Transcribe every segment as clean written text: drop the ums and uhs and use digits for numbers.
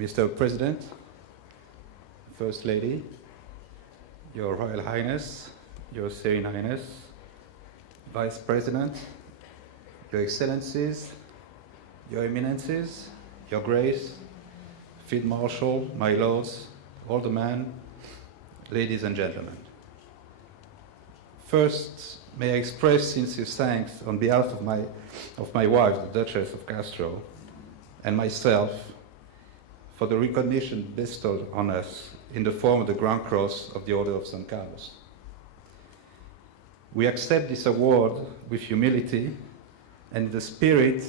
Mr. President, First Lady, Your Royal Highness, Your Serene Highness, Vice President, Your Excellencies, Your Eminences, Your Grace, Field Marshal, my lords, aldermen, ladies and gentlemen. First, may I express sincere thanks on behalf of my wife, the Duchess of Castro, and myself for the recognition bestowed on us in the form of the Grand Cross of the Order of St. Carlos. We accept this award with humility and in the spirit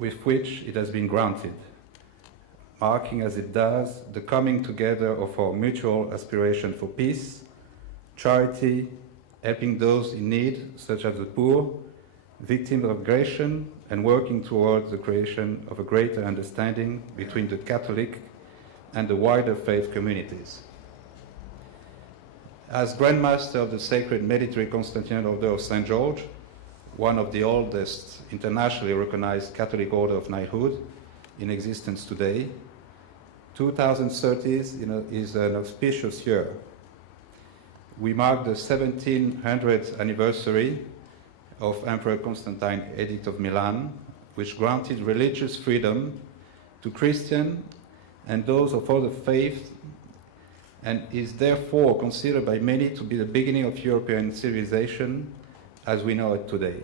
with which it has been granted, marking as it does the coming together of our mutual aspiration for peace, charity, helping those in need, such as the poor, victims of aggression, and working towards the creation of a greater understanding between the Catholic and the wider faith communities. As Grand Master of the Sacred Military Constantinian Order of St. George, one of the oldest internationally recognized Catholic order of knighthood in existence today, 2030 is an auspicious year. We mark the 1700th anniversary of Emperor Constantine's Edict of Milan, which granted religious freedom to Christians and those of other faiths, and is therefore considered by many to be the beginning of European civilization as we know it today.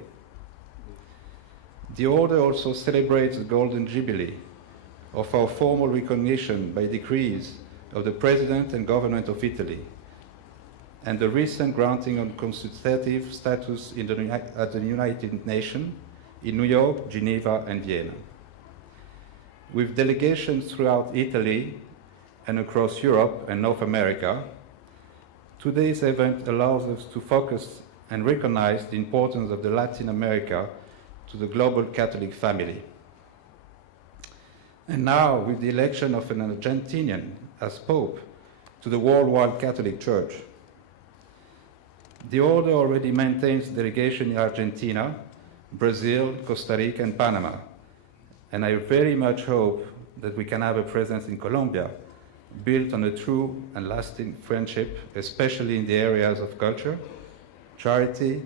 The Order also celebrates the Golden Jubilee of our formal recognition by decrees of the President and Government of Italy, and the recent granting of consultative status at the United Nations in New York, Geneva, and Vienna. With delegations throughout Italy and across Europe and North America, today's event allows us to focus and recognize the importance of Latin America to the global Catholic family. And now, with the election of an Argentinian as Pope to the worldwide Catholic Church, the Order already maintains delegation in Argentina, Brazil, Costa Rica, and Panama, and I very much hope that we can have a presence in Colombia, built on a true and lasting friendship, especially in the areas of culture, charity,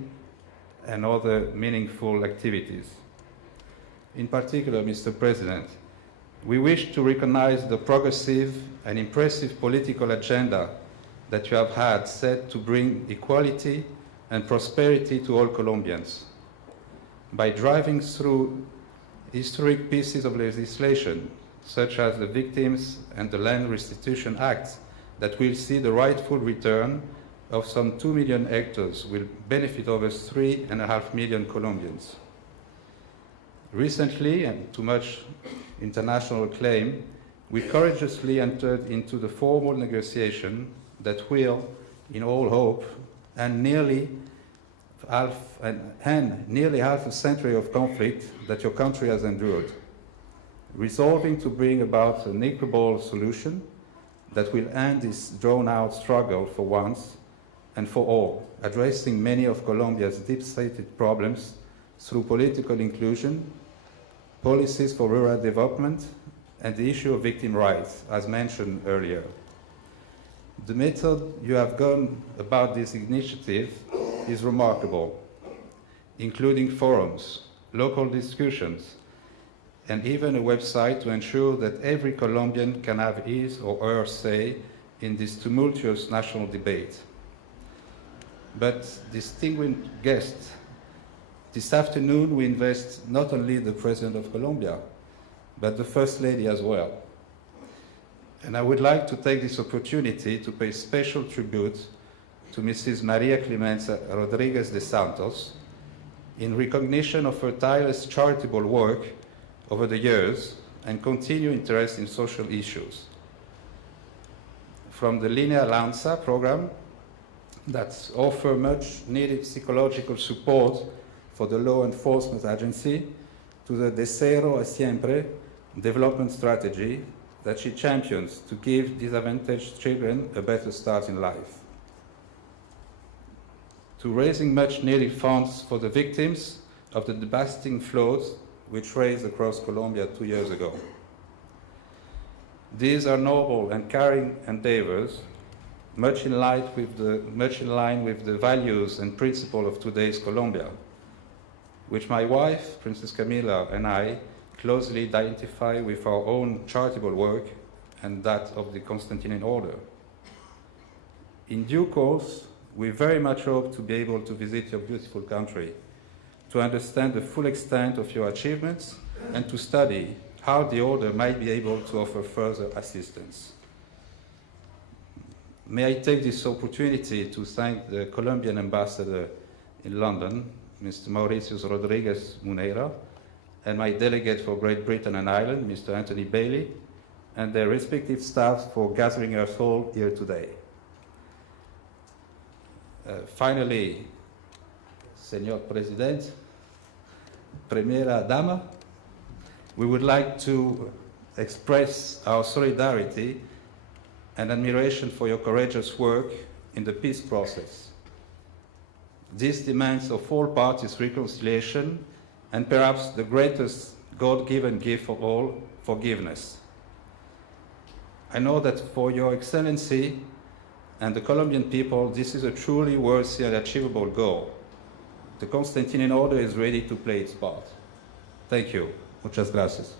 and other meaningful activities. In particular, Mr. President, we wish to recognize the progressive and impressive political agenda that you have had set to bring equality and prosperity to all Colombians. By driving through historic pieces of legislation, such as the Victims and the Land Restitution Acts, that will see the rightful return of some 2 million hectares will benefit over 3.5 million Colombians. Recently, and to much international acclaim, we courageously entered into the formal negotiation that will, in all hope, and nearly half a century of conflict that your country has endured, resolving to bring about an equitable solution that will end this drawn-out struggle for once and for all, addressing many of Colombia's deep-seated problems through political inclusion, policies for rural development, and the issue of victim rights, as mentioned earlier. The method you have gone about this initiative is remarkable, including forums, local discussions, and even a website to ensure that every Colombian can have his or her say in this tumultuous national debate. But distinguished guests, this afternoon we invest not only the President of Colombia, but the First Lady as well. And I would like to take this opportunity to pay special tribute to Mrs. Maria Clemencia Rodriguez de Santos in recognition of her tireless charitable work over the years and continued interest in social issues. From the Linea Lanza program that offers much needed psychological support for the law enforcement agency to the De Cero a Siempre development strategy that she champions to give disadvantaged children a better start in life, to raising much needed funds for the victims of the devastating floods which raged across Colombia 2 years ago. These are noble and caring endeavors, much in line with the values and principles of today's Colombia, which my wife, Princess Camilla, and I closely identify with our own charitable work and that of the Constantinian Order. In due course, we very much hope to be able to visit your beautiful country, to understand the full extent of your achievements, and to study how the Order might be able to offer further assistance. May I take this opportunity to thank the Colombian ambassador in London, Mr. Mauricio Rodriguez Munera, and my delegate for Great Britain and Ireland, Mr. Anthony Bailey, and their respective staffs for gathering us all here today. Finally, Señor President, Primera Dama, we would like to express our solidarity and admiration for your courageous work in the peace process. This demands of all parties reconciliation and perhaps the greatest God-given gift of all, forgiveness. I know that for Your Excellency and the Colombian people, this is a truly worthy and achievable goal. The Constantinian Order is ready to play its part. Thank you. Muchas gracias.